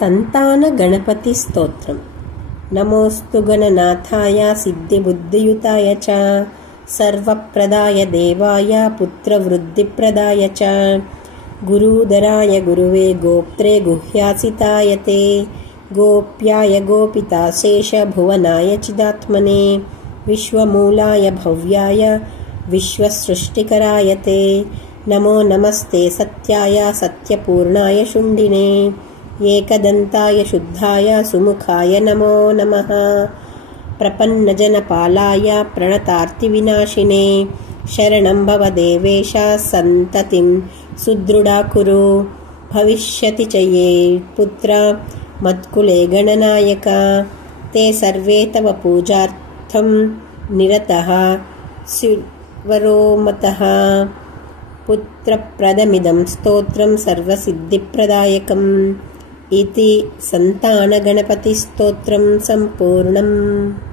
संतानगणपतिस्तोत्रम्। नमोऽस्तु गणनाथाय सिद्धिबुद्धियुताय च सर्वप्रदाय देवाय पुत्रवृद्धिप्रदाय च गुरुधराय गुरुवे गोप्त्रे गुह्यासिताय ते गोप्याय गोपिताशेष भुवनाय चिदात्मने विश्वमूलाय भव्याय विश्वसृष्टिकराय ते नमो नमस्ते सत्याय सत्यपूर्णाय शुण्डिने एकदन्ताय शुद्धाय सुमुखाय नमो नमः। प्रपन्नजनपालाय प्रणतार्तिविनाशिने शरणं भव देवेश सन्ततिं सुदृढा कुरु। भविष्यति च ये पुत्र मत्कुले गणनायक ते सर्वे तव पूजार्थं निरतः स्युर्वरो मतः। पुत्रप्रदमिदं स्तोत्रं सर्वसिद्धिप्रदायकम् इति संतानगणपतिस्तोत्रं सम्पूर्णम्।